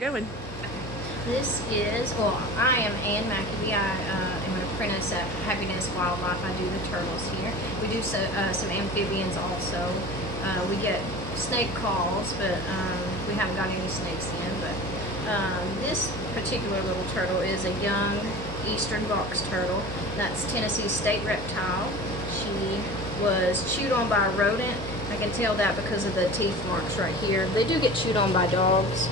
Going. This is, well, I am Ann McAbee. I am an apprentice at Happinest Wildlife. I do the turtles here. We do some amphibians also. We get snake calls, but we haven't got any snakes in. But this particular little turtle is a young eastern box turtle. That's Tennessee's state reptile. She was chewed on by a rodent. I can tell that because of the teeth marks right here. They do get chewed on by dogs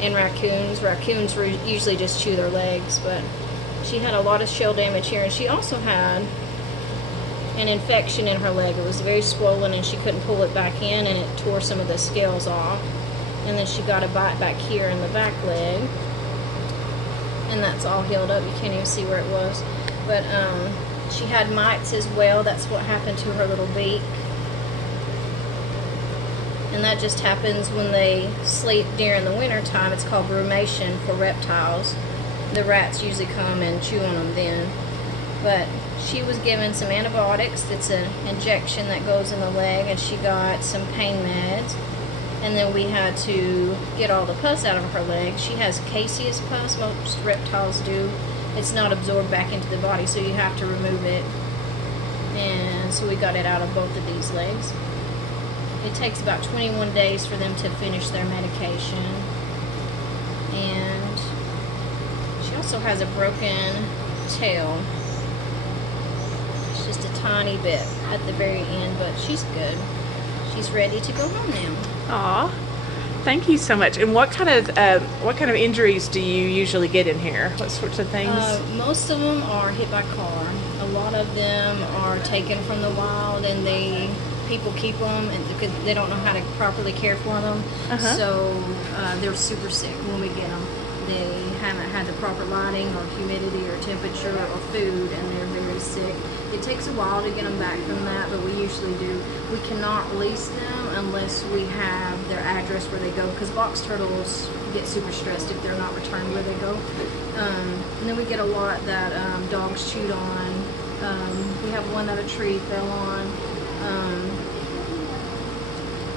and raccoons. Raccoons usually just chew their legs, but she had a lot of shell damage here, and she also had an infection in her leg. It was very swollen and she couldn't pull it back in, and it tore some of the scales off. And then she got a bite back here in the back leg, and that's all healed up. You can't even see where it was. But she had mites as well. That's what happened to her little beak. And that just happens when they sleep during the winter time. It's called brumation for reptiles. The rats usually come and chew on them then. But she was given some antibiotics. It's an injection that goes in the leg, and she got some pain meds. And then we had to get all the pus out of her leg. She has caseous pus, most reptiles do. It's not absorbed back into the body, so you have to remove it. And so we got it out of both of these legs. It takes about 21 days for them to finish their medication. And she also has a broken tail. It's just a tiny bit at the very end, but she's good. She's ready to go home now. Aw, thank you so much. And what kind of injuries do you usually get in here? What sorts of things? Most of them are hit by car. A lot of them are taken from the wild, and people keep them because they don't know how to properly care for them. So they're super sick when we get them. They haven't had the proper lighting or humidity or temperature or food, and they're very sick. It takes a while to get them back from that, but we usually do. We cannot release them unless we have their address where they go, because box turtles get super stressed if they're not returned where they go. And then we get a lot that dogs chewed on. We have one that a tree fell on.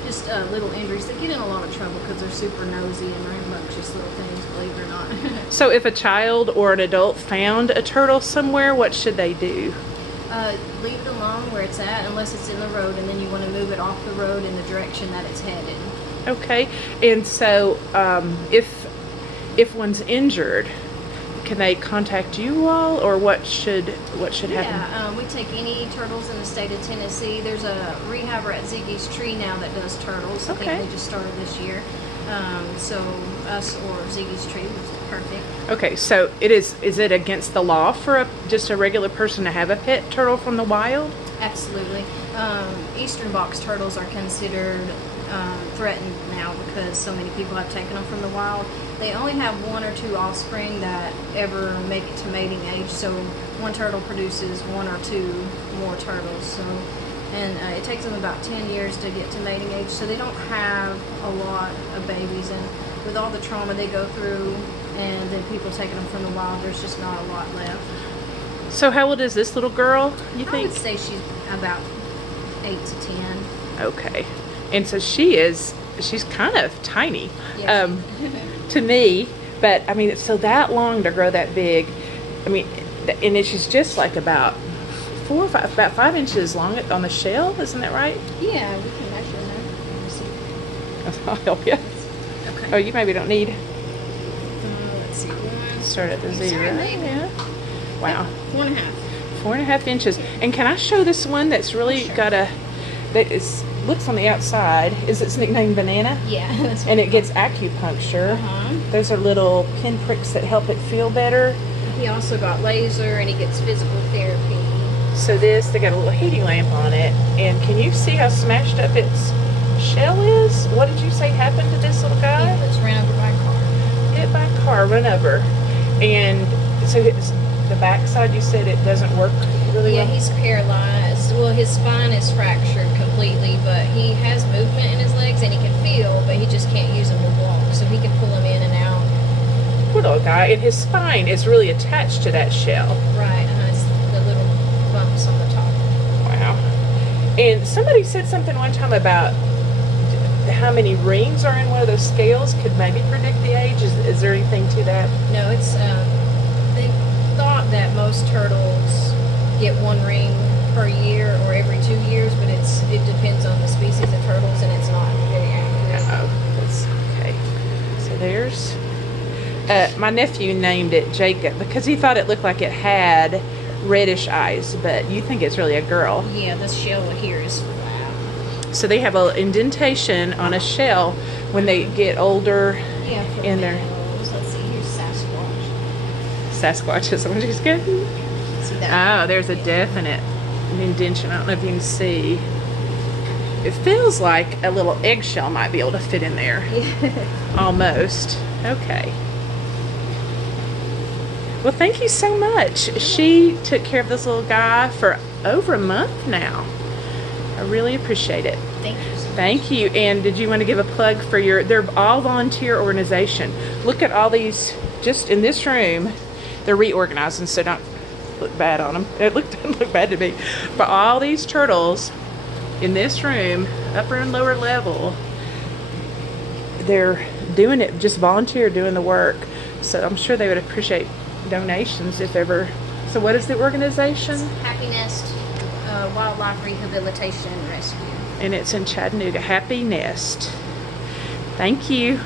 Just little injuries. They get in a lot of trouble because they're super nosy and rambunctious little things, believe it or not. So if a child or an adult found a turtle somewhere, what should they do? Leave it alone where it's at unless it's in the road, and then you want to move it off the road in the direction that it's headed. Okay. And so if one's injured, can they contact you all, or what should happen? Yeah, we take any turtles in the state of Tennessee. There's a rehabber at Ziggy's Tree now that does turtles. I think they just started this year. So us or Ziggy's Tree was perfect. Okay, so is it against the law for just a regular person to have a pet turtle from the wild? Absolutely. Eastern box turtles are considered threatened now because so many people have taken them from the wild. They only have 1 or 2 offspring that ever make it to mating age, so one turtle produces 1 or 2 more turtles. And it takes them about 10 years to get to mating age, so they don't have a lot of babies. And with all the trauma they go through, and then people taking them from the wild, there's just not a lot left. So how old is this little girl, you think? I would say she's about 8 to 10. Okay. And so she's kind of tiny. Yeah, to me, but I mean, it's so that long to grow that big. I mean, and she's just like about 4 or 5, about 5 inches long on the shell, isn't that right? Yeah, we can measure that. Let me see. I'll help you. Okay. Oh, you maybe don't need. Let's see. Start at the 0. Yeah. Wow. 4.5. 4.5 inches. And can I show this one that's really got looks on the outside, is its nicknamed Banana? Yeah. That's and it gets acupuncture. Those are little pinpricks that help it feel better. He also got laser, and he gets physical therapy. So they got a little heating lamp on it, and can you see how smashed up its shell is? What did you say happened to this little guy? He was ran over by a car. Hit by a car, run over. And so the backside, you said it doesn't work really well? Yeah, he's paralyzed. Well, his spine is fractured completely, but he has movement in his legs, and he can feel, but he just can't use them to walk, so he can pull them in and out. Poor little guy, and his spine is really attached to that shell. Right, it's the little bumps on the top. Wow. And somebody said something one time about how many rings are in one of those scales could maybe predict the age. Is Is there anything to that? No, it's they thought that most turtles get one ring per year or every 2 years, but it depends on the species of turtles, and it's not very accurate. Oh, that's okay. So there's my nephew named it Jacob because he thought it looked like it had reddish eyes, but you think it's really a girl. Yeah, this shell here is flat. So they have an indentation on a shell when they get older. Yeah, for in their males. Let's see, here's Sasquatch. Sasquatch is what she's getting. See that? Oh, there's a definite indentation. I don't know if you can see. It feels like a little eggshell might be able to fit in there. Almost. Okay. Well, thank you so much. She took care of this little guy for over a month now. I really appreciate it. Thank you. Thank you. And did you want to give a plug for they're all volunteer organization. Look at all these, just in this room, they're reorganizing, so don't look bad on them. It doesn't look bad to me. But all these turtles in this room, upper and lower level, they're doing it, just volunteer doing the work. So I'm sure they would appreciate donations if ever. So what is the organization? Happinest Wildlife Rehabilitation Rescue. And it's in Chattanooga. Happinest. Thank you.